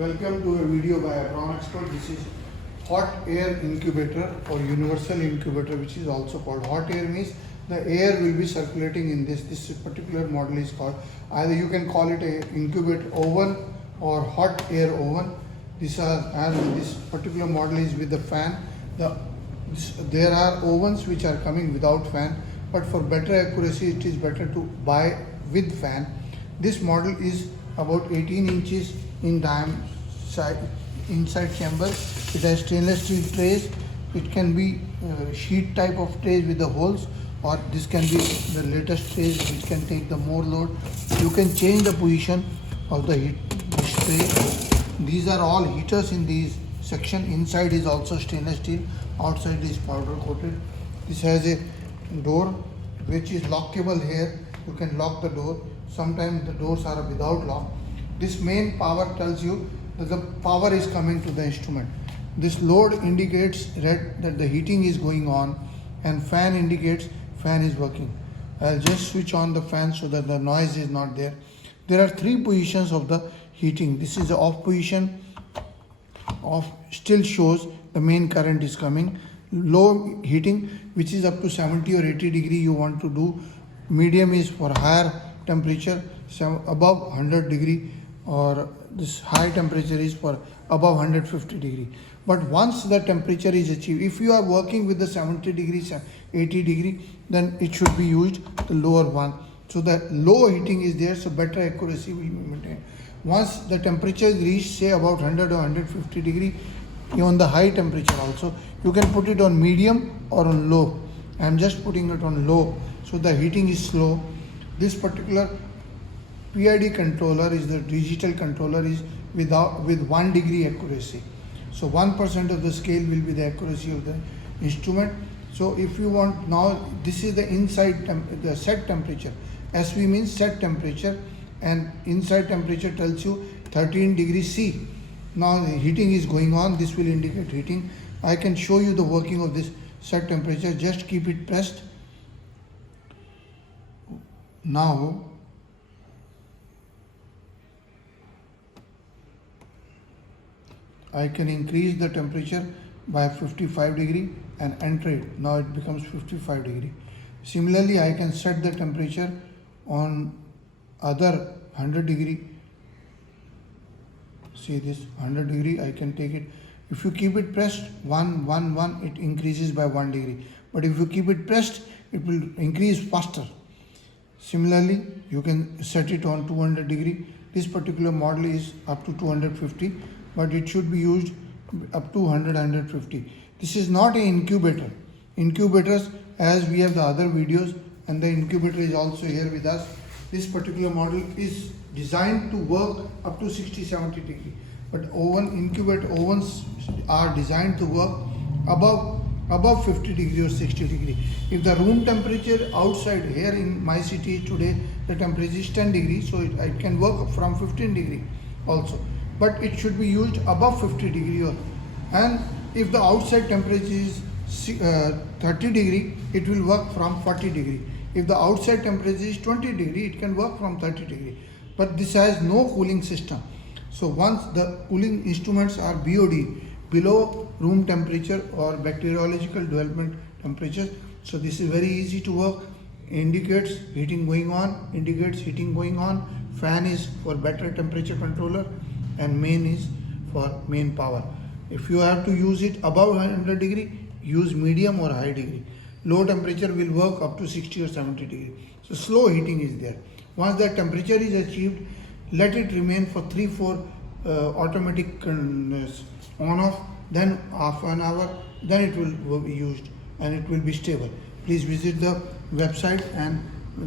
Welcome to a video by Abron Expert. This is hot air incubator or universal incubator, which is also called hot air. Means the air will be circulating in this particular model is called, either you can call it a incubate oven or hot air oven. This particular model is with the fan. There are ovens which are coming without fan, but for better accuracy it is better to buy with fan. This model is about 18 inches in diameter inside chamber. It has stainless steel trays. It can be sheet type of trays with the holes, or this can be the latest trays which can take the more load. You can change the position of the this tray. These are all heaters in these section. Inside is also stainless steel, outside is powder coated. This has a door which is lockable here. You can lock the door. Sometimes the doors are without lock. This main power tells you that the power is coming to the instrument. This load indicates red that the heating is going on, and fan indicates fan is working. I'll just switch on the fan so that the noise is not there. There are three positions of the heating. This is the off position. Off still shows the main current is coming. Low heating, which is up to 70 or 80 degree you want to do. Medium is for higher temperature, above 100 degree, or this high temperature is for above 150 degree. But once the temperature is achieved, if you are working with the 70 degrees, 80 degree, then it should be used the lower one. So the low heating is there, so better accuracy will be maintained. Once the temperature is reached, say about 100 or 150 degree, even the high temperature also, you can put it on medium or on low. I am just putting it on low, so the heating is slow. This particular PID controller is the digital controller, is with 1 degree accuracy. So 1% of the scale will be the accuracy of the instrument. So if you want, now this is the inside the set temperature. SV means set temperature, and inside temperature tells you 13 degrees C. Now the heating is going on. This will indicate heating. I can show you the working of this set temperature. Just keep it pressed. Now I can increase the temperature by 55 degree and enter it. Now it becomes 55 degree. Similarly, I can set the temperature on other 100 degree. See this 100 degree, I can take it. If you keep it pressed 1, it increases by 1 degree. But if you keep it pressed, it will increase faster. Similarly, you can set it on 200 degree. This particular model is up to 250, but it should be used up to 100, 150. This is not an incubator. Incubators, as we have the other videos, and the incubator is also here with us. This particular model is designed to work up to 60-70 degree. But incubate ovens are designed to work above 50 degree or 60 degree. If the room temperature outside here in my city today, the temperature is 10 degrees, so it can work from 15 degree also. But it should be used above 50 degree. And if the outside temperature is 30 degree, it will work from 40 degree. If the outside temperature is 20 degree, it can work from 30 degree. But this has no cooling system. So once the cooling instruments are BOD, below room temperature or bacteriological development temperature. So this is very easy to work. Indicates heating going on, indicates heating going on. Fan is for better temperature controller, and main is for main power. If you have to use it above 100 degree, use medium or high degree. Low temperature will work up to 60 or 70 degree. So slow heating is there. Once the temperature is achieved, let it remain for 3-4 automatic on off, then half an hour, then it will be used and it will be stable. Please visit the website, and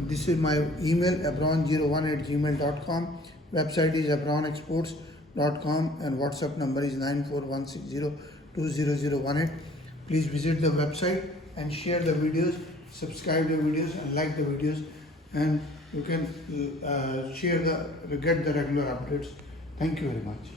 this is my email, abron01@gmail.com. Website is abronexports.com, and WhatsApp number is 94160200018. Please visit the website and share the videos, subscribe the videos and like the videos, and you can get the regular updates. Thank you very much.